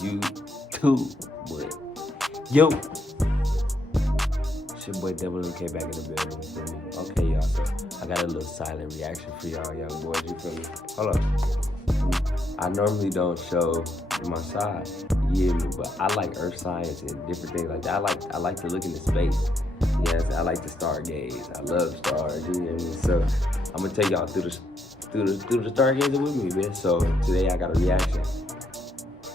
YouTube. But yo, it's your boy TheDoubleMk back in the building. You feel me? Okay, y'all. So I got a little silent reaction for y'all young boys. You feel me? Hold on. I normally don't show my side, you hear me? But I like earth science and different things like that. I like to look into space. Yes, I like to stargaze. I love stars, you hear me? So I'm gonna take y'all through the stargazing with me, man. So today I got a reaction.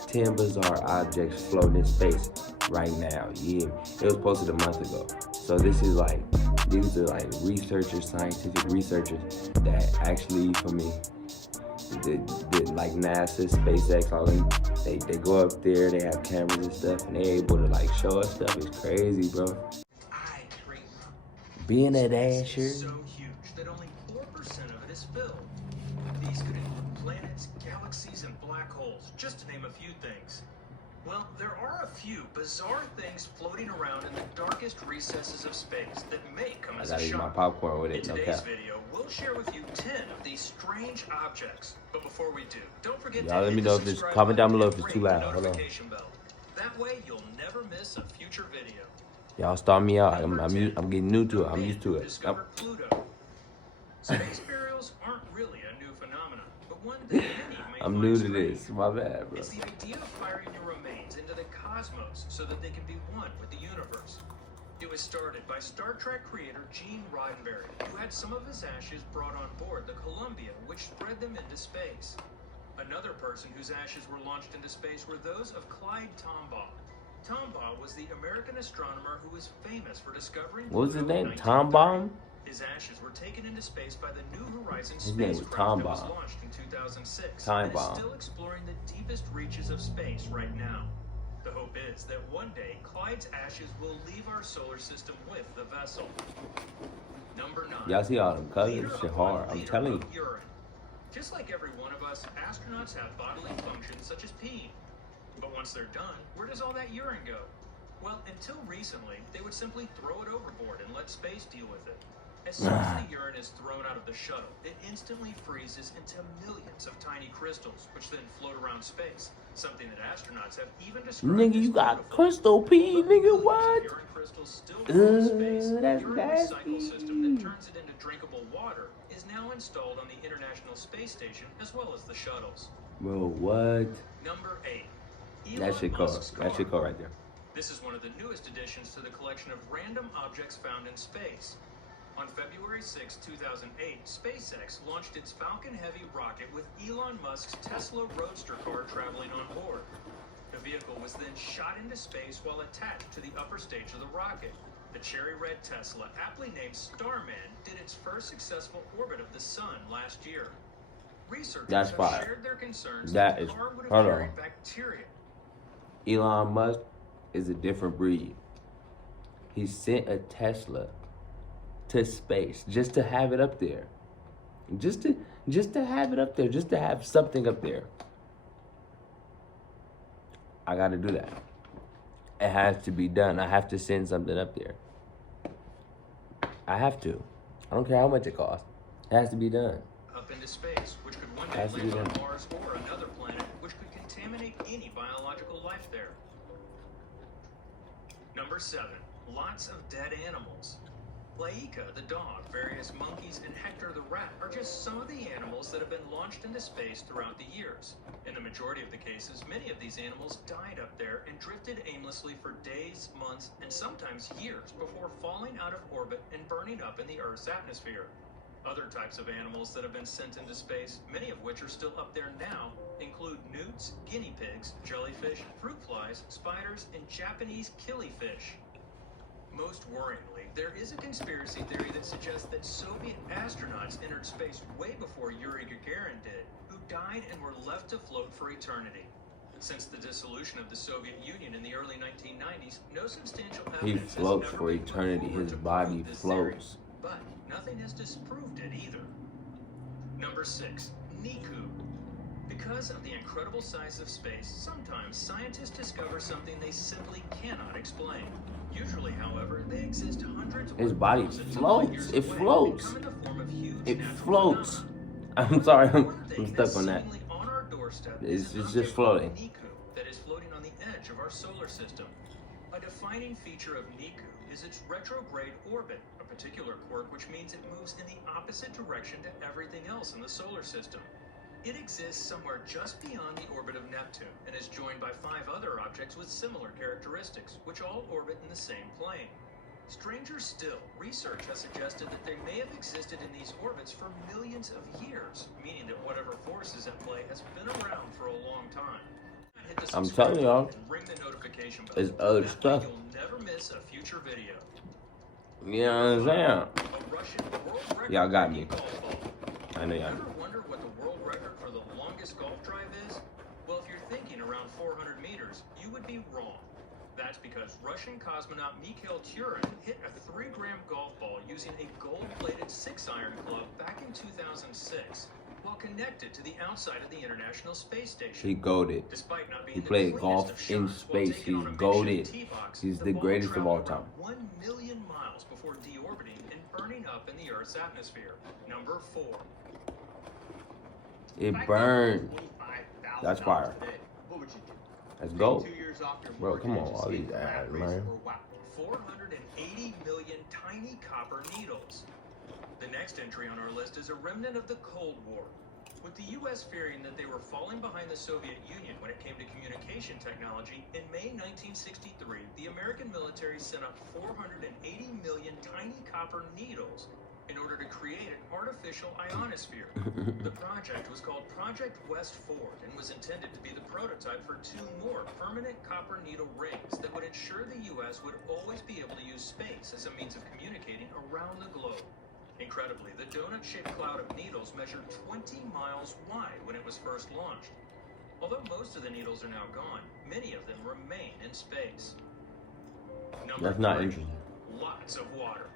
10 bizarre objects floating in space right now. You hear me? It was posted a month ago. So these are like researchers, scientific researchers that actually, for me, did like NASA, SpaceX, all them. They go up there, they have cameras and stuff, and they able to like show us stuff. It's crazy, bro. Being a dasher. Is so huge that only 4% of it is filled. These could include planets, galaxies, and black holes, just to name a few things. Well, there are a few bizarre things floating around in the darkest recesses of space that may come as a shock. I gotta eat my popcorn with it, in no today's cap. video, we'll share with you 10 of these strange objects. But before we do, don't forget y'all to let me know if it's, comment down below if it's too loud. Hold on. That way, you'll never miss a future video. Y'all start me out. I'm getting new to it. I'm used to it. Discovered Pluto. Space burials aren't really a new phenomenon, but one that many may I'm find new to strange. this. My bad, bro. It's the idea of firing your remains into the cosmos so that they can be one with the universe. It was started by Star Trek creator Gene Roddenberry, who had some of his ashes brought on board the Columbia, which spread them into space. Another person whose ashes were launched into space were those of Clyde Tombaugh. Tombaugh was the American astronomer who was famous for discovering... What was his name? Tombaugh? His ashes were taken into space by the New Horizons His name was spacecraft that was Tombaugh. launched in 2006 Tombaugh. and is still exploring the deepest reaches of space right now. The hope is that one day Clyde's ashes will leave our solar system with the vessel. Number 9. Y'all see all them colors? Shit hard. I'm telling you. Urine. Just like every one of us, astronauts have bodily functions such as peeing. But once they're done, where does all that urine go? Well, until recently, they would simply throw it overboard and let space deal with it. As soon as the urine is thrown out of the shuttle, it instantly freezes into millions of tiny crystals, which then float around space. Something that astronauts have even described. Nigga, you got crystal pee, nigga, what? Urine crystals still float in space. That's Urine nasty. recycle system that turns it into drinkable water is now installed on the International Space Station as well as the shuttles. Bro, what? Number 8. That shit cool. That shit cool right there. This is one of the newest additions to the collection of random objects found in space. On February 6, 2008, SpaceX launched its Falcon Heavy rocket with Elon Musk's Tesla Roadster car traveling on board. The vehicle was then shot into space while attached to the upper stage of the rocket. The cherry red Tesla, aptly named Starman, did its first successful orbit of the sun last year. Researchers That's have fire. shared their concerns That that is- the car would have hold carried on. bacteria. Elon Musk is a different breed. He sent a Tesla to space just to have it up there. Just to have it up there, just to have something up there. I gotta do that. It has to be done. I have to send something up there. I have to. I don't care how much it costs. It has to be done. Up into space, which could one day Has to be land on done. Mars or another planet, which could contaminate any biological life there. Number 7. Lots of dead animals. Laika, the dog, various monkeys, and Hector the rat are just some of the animals that have been launched into space throughout the years. In the majority of the cases, many of these animals died up there and drifted aimlessly for days, months, and sometimes years before falling out of orbit and burning up in the Earth's atmosphere. Other types of animals that have been sent into space, many of which are still up there now, include newts, guinea pigs, jellyfish, fruit flies, spiders, and Japanese killifish. Most worryingly, there is a conspiracy theory that suggests that Soviet astronauts entered space way before Yuri Gagarin did, who died and were left to float for eternity. Since the dissolution of the Soviet Union in the early 1990s, no substantial He evidence has floats ever for been put eternity. forward His to body prove this theory, floats. but nothing has disproved it either. Number 6. Niku. Because of the incredible size of space, sometimes scientists discover something they simply cannot explain. Usually, however, they exist hundreds or His body thousands of floats. light-years It away and floats. come in the form of huge It natural floats. phenomena. I'm sorry, One I'm thing stuck that's on that. seemingly on our doorstep It's is an just object floating. called Niku that is floating on edge of our solar system. A defining feature of Niku is its retrograde orbit, a particular quirk which means it moves in the opposite direction to everything else in the solar system. It exists somewhere just beyond the orbit of Neptune and is joined by 5 other objects with similar characteristics, which all orbit in the same plane. Stranger still, research has suggested that they may have existed in these orbits for millions of years, meaning that whatever force is at play has been around for a long time. I'm telling y'all, ring the notification bell. it's other stuff. You'll never miss a future video. You know what I'm saying? Y'all got me. I know y'all Ever wonder what the world record for the longest golf drive is? Well, if you're thinking around 400 meters, you would be wrong. That's because Russian cosmonaut Mikhail Turin hit a 3-gram golf ball using a gold-plated 6-iron club back in 2006 while connected to the outside of the International Space Station. He goated. Despite not being He the played cleanest golf of in shots while space. taking He's on a big goated. shaped tee box, He's the ball greatest of all traveled time. around 1 million miles before deorbiting and burning up in the Earth's atmosphere. Number 4. It burned. That's fire. That's gold. Bro, come on, all these ads, man. 480 million tiny copper needles. The next entry on our list is a remnant of the Cold War. With the U.S. fearing that they were falling behind the Soviet Union when it came to communication technology, in May 1963, the American military sent up 480 million tiny copper needles in order to create an artificial ionosphere. The project was called Project West Ford and was intended to be the prototype for 2 more permanent copper needle rings that would ensure the U.S. would always be able to use space as a means of communicating around the globe. Incredibly, the donut-shaped cloud of needles measured 20 miles wide when it was first launched. Although most of the needles are now gone, many of them remain in space. That's not interesting. Lots of water.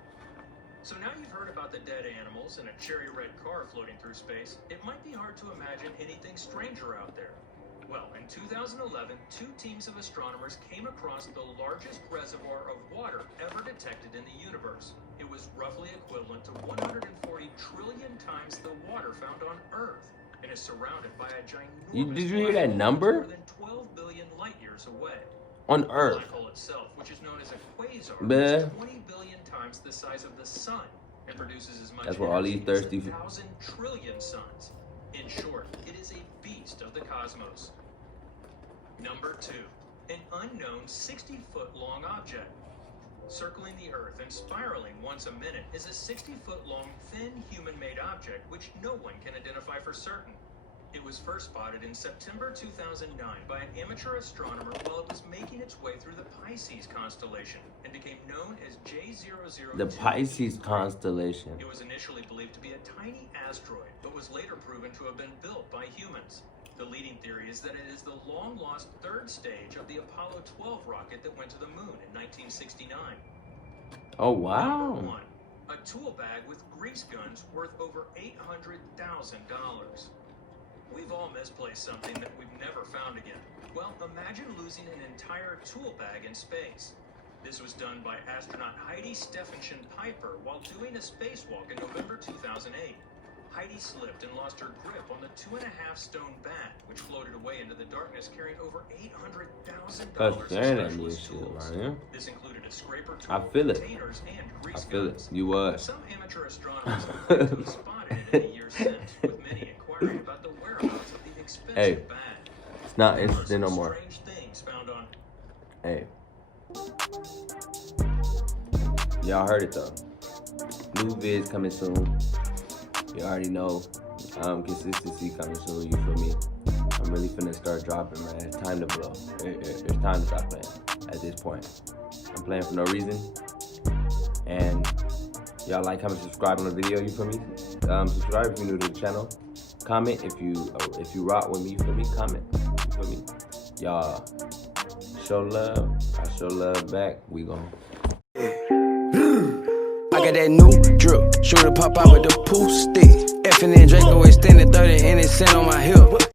So now you've heard about the dead animals and a cherry red car floating through space, it might be hard to imagine anything stranger out there. Well, in 2011, 2 teams of astronomers came across the largest reservoir of water ever detected in the universe. It was roughly equivalent to 140 trillion times the water found on Earth and is surrounded by a ginormous Did you hear that number? more than 12 billion light years away. On The Earth. black hole itself, which is known as a quasar, Bleh. is 20 billion times the size of the sun and produces as much That's where all these energy as thirsty 1,000 trillion suns. In short, it is a beast of the cosmos. Number 2, an unknown 60-foot-long object. Circling the Earth and spiraling once a minute is a 60-foot-long, thin, human-made object which no one can identify for certain. It was first spotted in September 2009 by an amateur astronomer while it was making its way through the Pisces constellation and became known as J002. The Pisces constellation. It was initially believed to be a tiny asteroid, but was later proven to have been built by humans. The leading theory is that it is the long-lost 3rd stage of the Apollo 12 rocket that went to the moon in 1969. Oh, wow. Number 1, a tool bag with grease guns worth over $800,000. We've all misplaced something that we've never found again. Well, imagine losing an entire tool bag in space. This was done by astronaut Heidi Stephenson Piper while doing a spacewalk in November 2008. Heidi slipped and lost her grip on the 2.5-stone bat, which floated away into the darkness carrying over $800,000 of specialist tools. This included a scraper tool, I feel it. containers, and grease I feel guns. it. You was. Some amateur astronomers have claimed to have spotted it in the years since, with many inquiring about the whereabouts of the expensive Hey, bat. it's not There are interesting no some more. strange things found on. Hey. Y'all heard it though. New vids coming soon. You already know. Consistency coming soon, you feel me? I'm really finna start dropping, man. It's time to blow. It's time to stop playing at this point. I'm playing for no reason. And y'all like, comment, subscribe on the video, you feel me? Subscribe if you're new to the channel. Comment if you rock with me, you feel me? Comment, you feel me? Y'all show love, I show love back. We gon' I got that new drip, shooter pop out with the pool stick. Effing and Draco extended 30 and it's sent on my hip.